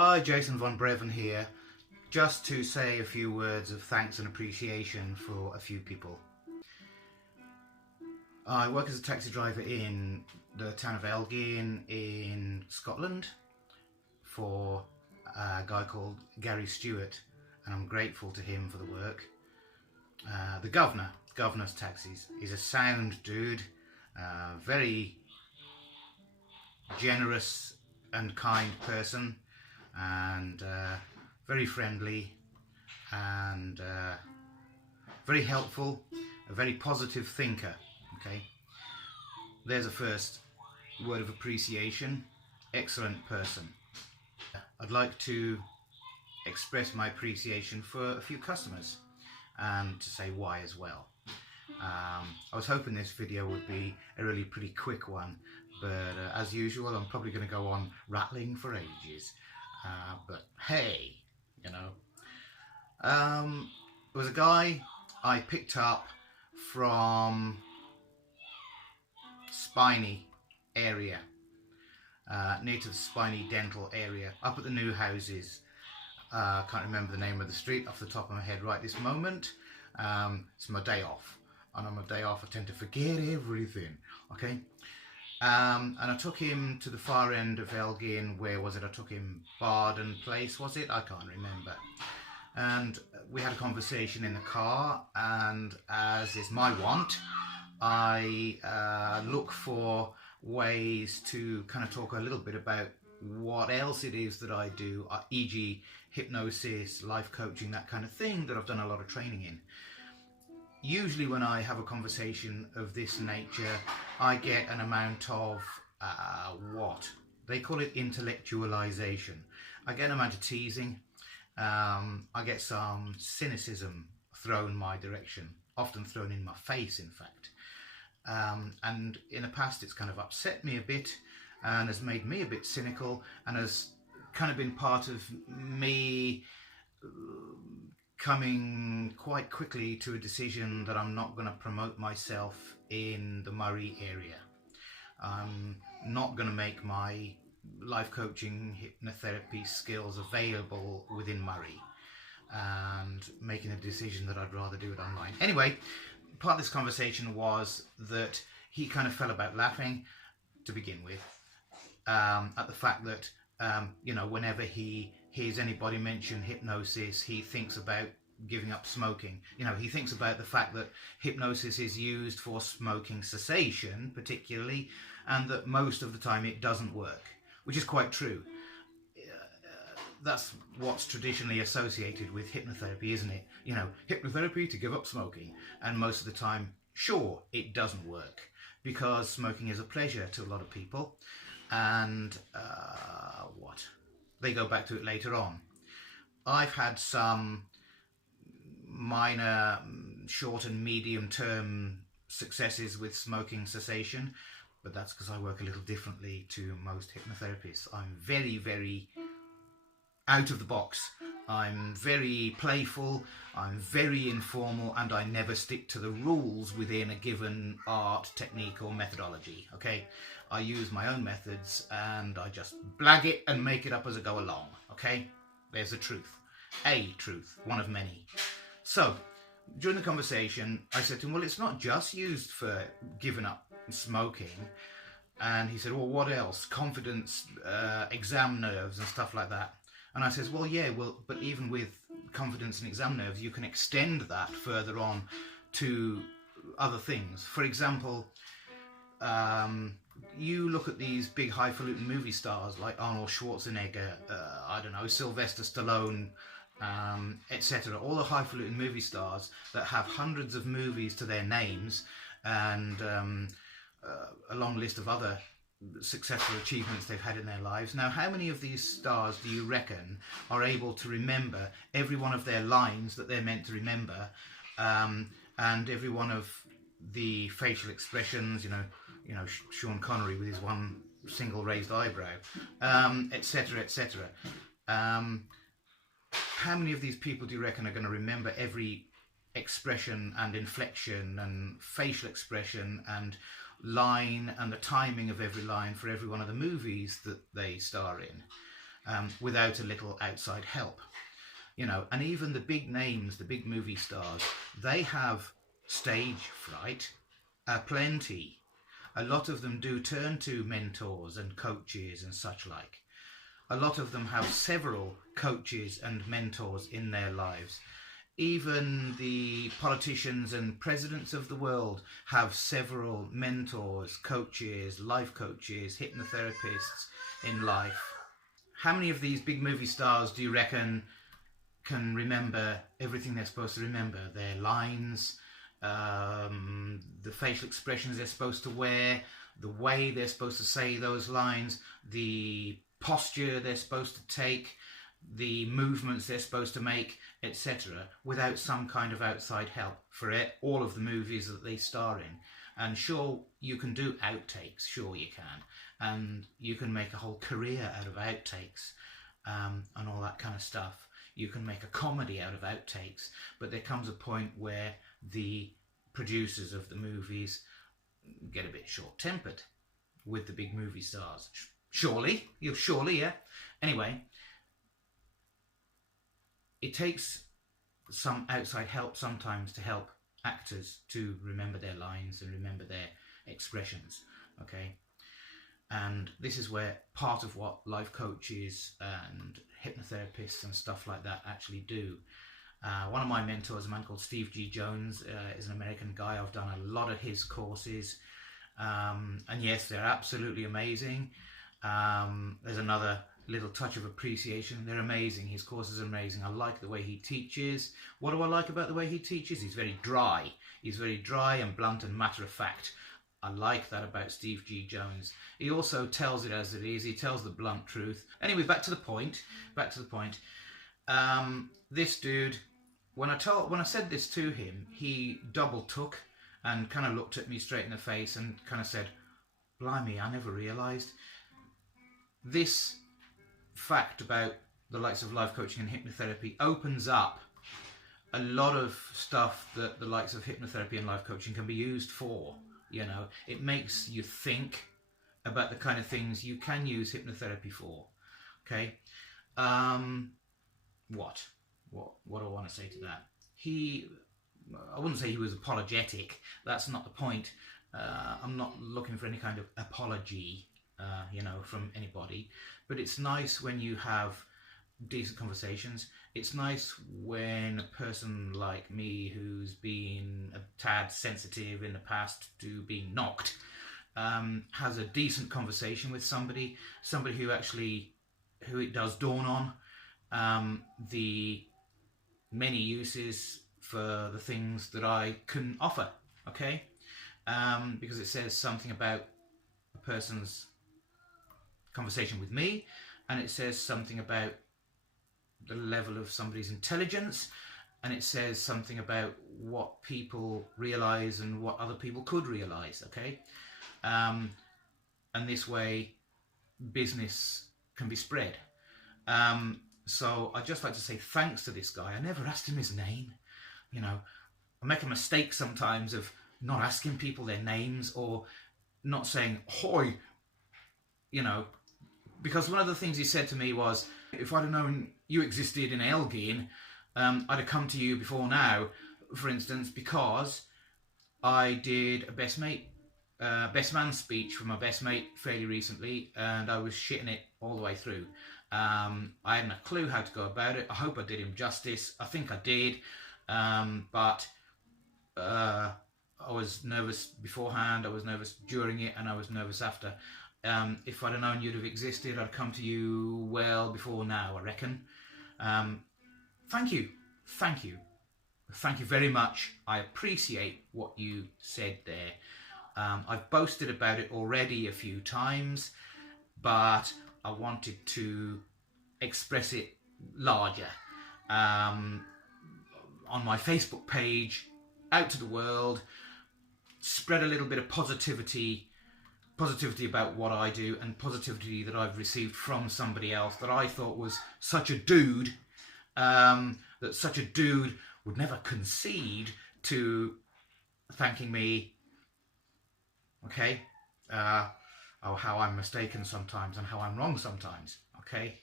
Hi, Jason Von Breven here, just to say a few words of thanks and appreciation for a few people. I work as a taxi driver in the town of Elgin in Scotland for a guy called Gary Stewart, and I'm grateful to him for the work. The Governor's Taxis, is a sound dude, very generous and kind person, and very friendly and very helpful, a very positive thinker. Okay, there's a first word of appreciation. Excellent person. I'd like to express my appreciation for a few customers and to say why as well. I was hoping this video would be a really pretty quick one, but as usual I'm probably going to go on rattling for ages, but hey, you know. There was a guy I picked up from Spiny area, near to the Spiny Dental area, up at the new houses. Can't remember the name of the street off the top of my head right this moment. It's my day off, and on my day off I tend to forget everything. Okay, and I took him to the far end of Elgin. Where was it? I took him Barden Place, was it? I can't remember. And we had a conversation in the car, and as is my wont, I look for ways to kind of talk a little bit about what else it is that I do, e.g. hypnosis, life coaching, that kind of thing that I've done a lot of training in. Usually when I have a conversation of this nature, I get an amount of what they call it, intellectualization. I get an amount of teasing. I get some cynicism thrown my direction, often thrown in my face, in fact. And in the past it's kind of upset me a bit and has made me a bit cynical, and has kind of been part of me coming quite quickly to a decision that I'm not going to promote myself in the Moray area. I'm not going to make my life coaching, hypnotherapy skills available within Moray, and making a decision that I'd rather do it online. Anyway, part of this conversation was that he kind of fell about laughing to begin with, at the fact that you know, whenever he hears anybody mention hypnosis, he thinks about giving up smoking. You know, he thinks about the fact that hypnosis is used for smoking cessation particularly, and that most of the time it doesn't work, which is quite true. That's what's traditionally associated with hypnotherapy, isn't it? You know, hypnotherapy to give up smoking. And most of the time, sure, it doesn't work, because smoking is a pleasure to a lot of people. And what? They go back to it later on. I've had some minor, short and medium term successes with smoking cessation, but that's because I work a little differently to most hypnotherapists. I'm very, very out of the box. I'm very playful, I'm very informal, and I never stick to the rules within a given art, technique or methodology. Okay, I use my own methods and I just blag it and make it up as I go along. Okay, there's the truth. A truth, one of many. So during the conversation I said to him, well, it's not just used for giving up smoking. And he said, well, what else? Confidence, exam nerves and stuff like that. And I says, well, yeah, well, but even with confidence and exam nerves, you can extend that further on to other things. For example, you look at these big highfalutin movie stars like Arnold Schwarzenegger, I don't know, Sylvester Stallone, etc. All the highfalutin movie stars that have hundreds of movies to their names, and a long list of other successful achievements they've had in their lives. Now, how many of these stars do you reckon are able to remember every one of their lines that they're meant to remember, and every one of the facial expressions, you know, Sean Connery with his one single raised eyebrow, etc., etc. How many of these people do you reckon are going to remember every expression and inflection and facial expression and line and the timing of every line for every one of the movies that they star in? without a little outside help. You know, and even the big names, the big movie stars, they have stage fright plenty. A lot of them do turn to mentors and coaches and such like. A lot of them have several coaches and mentors in their lives. Even the politicians and presidents of the world have several mentors, coaches, life coaches, hypnotherapists in life. How many of these big movie stars do you reckon can remember everything they're supposed to remember? Their lines, the facial expressions they're supposed to wear, the way they're supposed to say those lines, the posture they're supposed to take, the movements they're supposed to make, etc., without some kind of outside help for all of the movies that they star in. And sure, you can do outtakes, sure you can, and you can make a whole career out of outtakes and all that kind of stuff. You can make a comedy out of outtakes, but there comes a point where the producers of the movies get a bit short-tempered with the big movie stars. Surely, yeah. Anyway, it takes some outside help sometimes to help actors to remember their lines and remember their expressions, okay? And this is where part of what life coaches and hypnotherapists and stuff like that actually do. One of my mentors, a man called Steve G. Jones, is an American guy. I've done a lot of his courses. And yes, they're absolutely amazing. There's another little touch of appreciation. They're amazing. His courses are amazing. I like the way he teaches. What do I like about the way he teaches? He's very dry. He's very dry and blunt and matter of fact. I like that about Steve G. Jones. He also tells it as it is. He tells the blunt truth. Anyway, back to the point. This dude, when I said this to him, he double took and kind of looked at me straight in the face and kind of said, "Blimey, I never realised." This fact about the likes of life coaching and hypnotherapy opens up a lot of stuff that the likes of hypnotherapy and life coaching can be used for. You know, it makes you think about the kind of things you can use hypnotherapy for. Okay, what do I want to say to that? I wouldn't say he was apologetic. That's not the point. I'm not looking for any kind of apology, from anybody. But it's nice when you have decent conversations. It's nice when a person like me, who's been a tad sensitive in the past to being knocked, has a decent conversation with somebody who it does dawn on the many uses for the things that I can offer, okay? Because it says something about a person's conversation with me, and it says something about the level of somebody's intelligence, and it says something about what people realise and what other people could realise, okay? And this way business can be spread. So I'd just like to say thanks to this guy. I never asked him his name. You know, I make a mistake sometimes of not asking people their names or not saying "Hoi," because one of the things he said to me was, if I'd have known you existed in Elgin, I'd have come to you before now, for instance, because I did a best man speech for my best mate fairly recently, and I was shitting it all the way through. I hadn't a clue how to go about it. I hope I did him justice. I think I did, but I was nervous beforehand, I was nervous during it, and I was nervous after. If I'd have known you'd have existed, I'd come to you well before now, I reckon. Thank you very much. I appreciate what you said there. I've boasted about it already a few times, but I wanted to express it larger on my Facebook page, out to the world, spread a little bit of positivity about what I do, and positivity that I've received from somebody else that I thought was such a dude, that such a dude would never concede to thanking me. Okay, how I'm mistaken sometimes and how I'm wrong sometimes. Okay,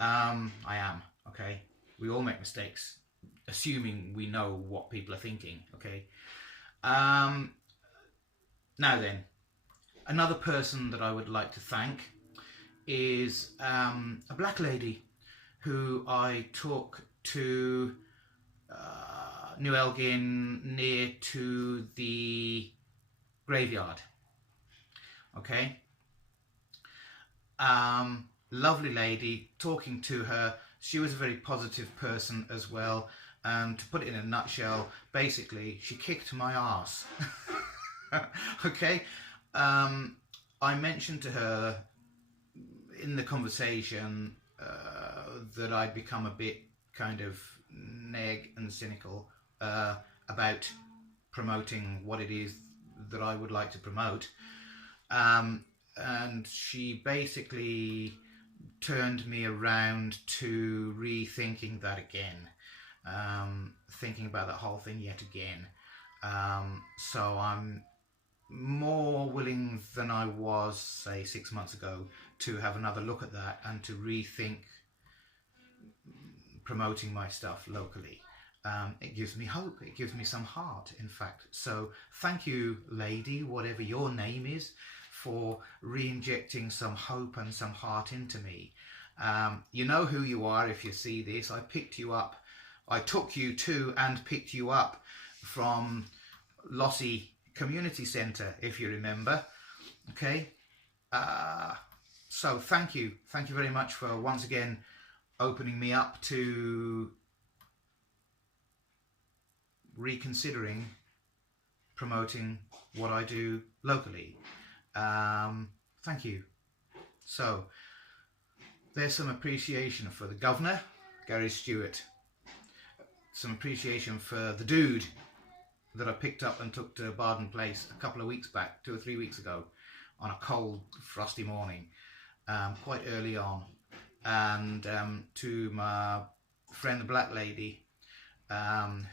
I am, okay? We all make mistakes, assuming we know what people are thinking, okay? Now then, another person that I would like to thank is a black lady who I took to New Elgin, near to the graveyard, okay? Lovely lady, talking to her. She was a very positive person as well. To put it in a nutshell, basically, she kicked my ass. Okay? I mentioned to her in the conversation that I'd become a bit kind of neg and cynical about promoting what it is that I would like to promote. And she basically turned me around to rethinking that again, thinking about that whole thing yet again. So I'm more willing than I was, say, 6 months ago, to have another look at that and to rethink promoting my stuff locally. It gives me hope, it gives me some heart, in fact. So thank you, lady, whatever your name is, for re-injecting some hope and some heart into me. You know who you are if you see this. I picked you up. I took you to and picked you up from Lossy Community Centre, if you remember. Okay. So thank you. Thank you very much for once again opening me up to reconsidering promoting what I do locally. Thank you. So there's some appreciation for the governor, Gary Stewart. Some appreciation for the dude that I picked up and took to Barden Place a couple of weeks back, 2 or 3 weeks ago, on a cold, frosty morning, quite early on. And to my friend, the black lady,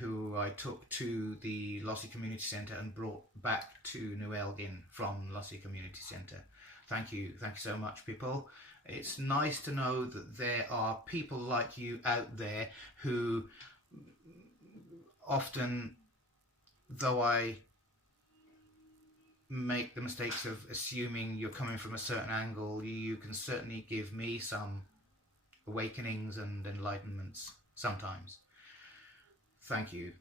who I took to the Lossy Community Centre and brought back to New Elgin from Lossy Community Centre. Thank you so much, people. It's nice to know that there are people like you out there who often, though I make the mistakes of assuming you're coming from a certain angle, you can certainly give me some awakenings and enlightenments sometimes. Thank you.